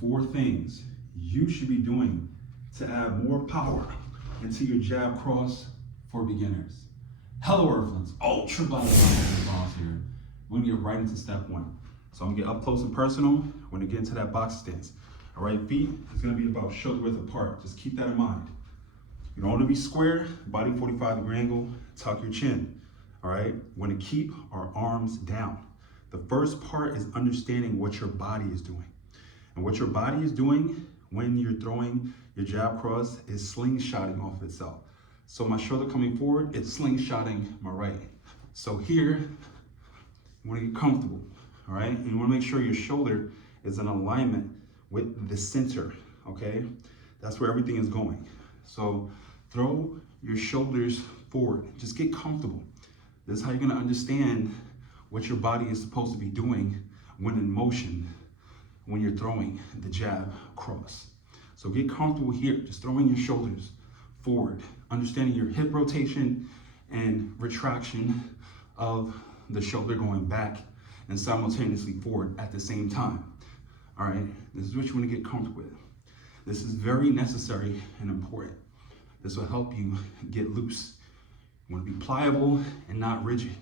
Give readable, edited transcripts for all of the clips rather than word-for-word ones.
4 things you should be doing to add more power into your jab cross for beginners. Hello, Earthlings. Ultra body balls here. We're gonna get right into step 1. So I'm gonna get up close and personal. We're gonna get into that box stance. All right, feet is gonna be about shoulder width apart. Just keep that in mind. You don't want to be square, body 45-degree angle, tuck your chin. All right, we're gonna keep our arms down. The first part is understanding what your body is doing. And what your body is doing when you're throwing your jab cross is slingshotting off itself. So my shoulder coming forward, it's slingshotting my right. So here, you wanna get comfortable, all right? And you wanna make sure your shoulder is in alignment with the center, okay? That's where everything is going. So throw your shoulders forward. Just get comfortable. This is how you're gonna understand what your body is supposed to be doing when in motion, when you're throwing the jab cross. So get comfortable here, just throwing your shoulders forward, understanding your hip rotation and retraction of the shoulder going back and simultaneously forward at the same time. All right, this is what you want to get comfortable with. This is very necessary and important. This will help you get loose. You want to be pliable and not rigid.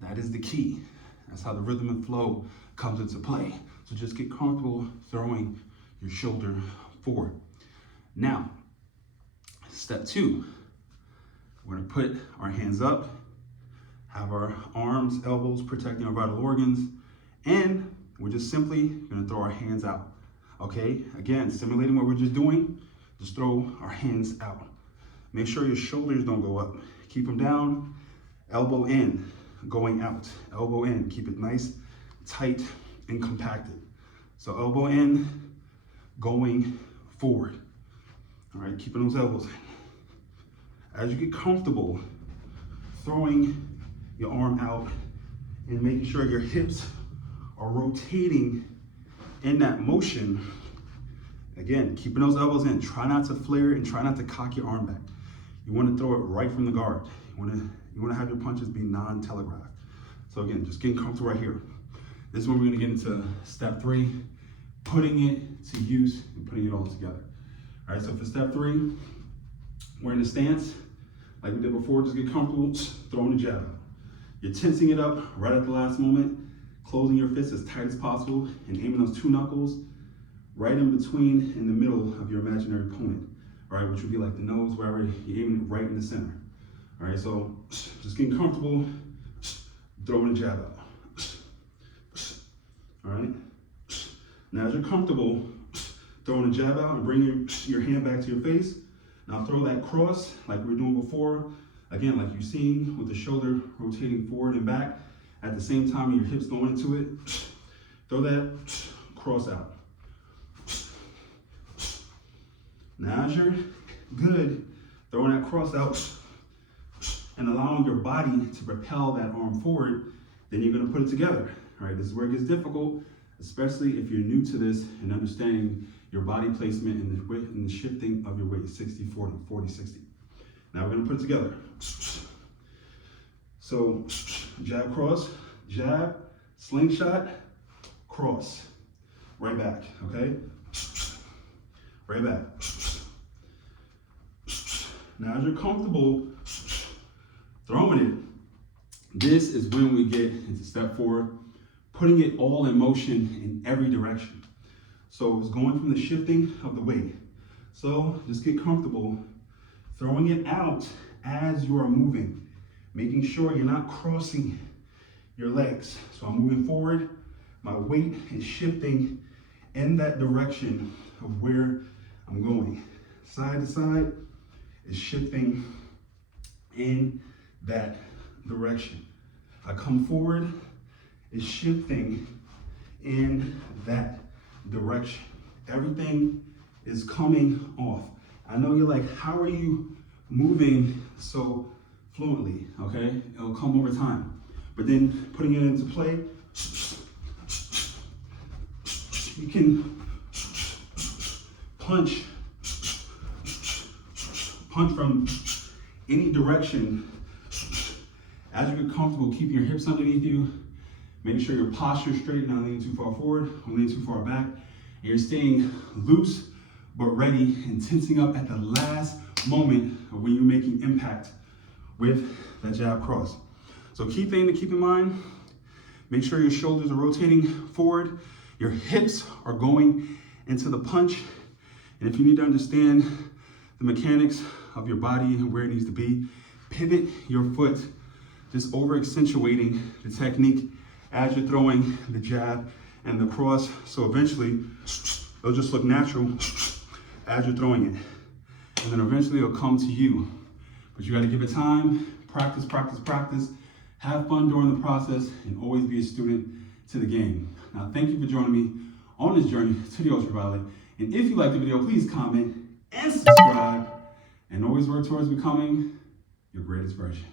That is the key. That's how the rhythm and flow comes into play. So just get comfortable throwing your shoulder forward. Now, step 2, we're gonna put our hands up, have our arms, elbows protecting our vital organs, and we're just simply gonna throw our hands out, okay? Again, simulating what we're just doing, just throw our hands out. Make sure your shoulders don't go up. Keep them down, elbow in, going out, elbow in. Keep it nice, tight, and compacted. So elbow in, going forward. All right, keeping those elbows in. As you get comfortable throwing your arm out and making sure your hips are rotating in that motion, again, keeping those elbows in. Try not to flare and try not to cock your arm back. You want to throw it right from the guard. You want to have your punches be non-telegraphed. So again, just getting comfortable right here. This is when we're going to get into step 3, putting it to use and putting it all together. All right, so for step 3, we're in the stance. Like we did before, just get comfortable, throwing the jab out. You're tensing it up right at the last moment, closing your fists as tight as possible and aiming those 2 knuckles right in between, in the middle of your imaginary opponent, all right, which would be like the nose, wherever you're aiming it right in the center. All right, so just getting comfortable, throwing the jab out. All right, now as you're comfortable throwing the jab out and bringing your hand back to your face, now throw that cross like we were doing before. Again, like you're seeing with the shoulder rotating forward and back, at the same time your hips going into it, throw that cross out. Now as you're good, throwing that cross out and allowing your body to propel that arm forward, then you're gonna put it together. All right, this is where it gets difficult, especially if you're new to this and understanding your body placement and the shifting of your weight, 60-40, 40-60. Now we're gonna put it together. So jab, cross, jab, slingshot, cross, right back, okay? Right back. Now as you're comfortable throwing it, this is when we get into step 4, putting it all in motion in every direction. So it's going from the shifting of the weight. So just get comfortable throwing it out as you are moving, making sure you're not crossing your legs. So I'm moving forward, my weight is shifting in that direction of where I'm going. Side to side is shifting in that direction. I come forward, is shifting in that direction. Everything is coming off. I know you're like, how are you moving so fluently? Okay, it'll come over time. But then putting it into play, you can punch from any direction. As you get comfortable, keeping your hips underneath you, making sure your posture is straight, not leaning too far forward or leaning too far back, And you're staying loose but ready and tensing up at the last moment of when you're making impact with that jab cross. So key thing to keep in mind, make sure your shoulders are rotating forward, your hips are going into the punch. And if you need to understand the mechanics of your body and where it needs to be, pivot your foot, just over accentuating the technique as you're throwing the jab and the cross. So eventually it'll just look natural as you're throwing it. And then eventually it'll come to you. But you gotta give it time, practice, practice, practice. Have fun during the process and always be a student to the game. Now, thank you for joining me on this journey to the ultraviolet. And if you liked the video, please comment and subscribe. And always work towards becoming your greatest version.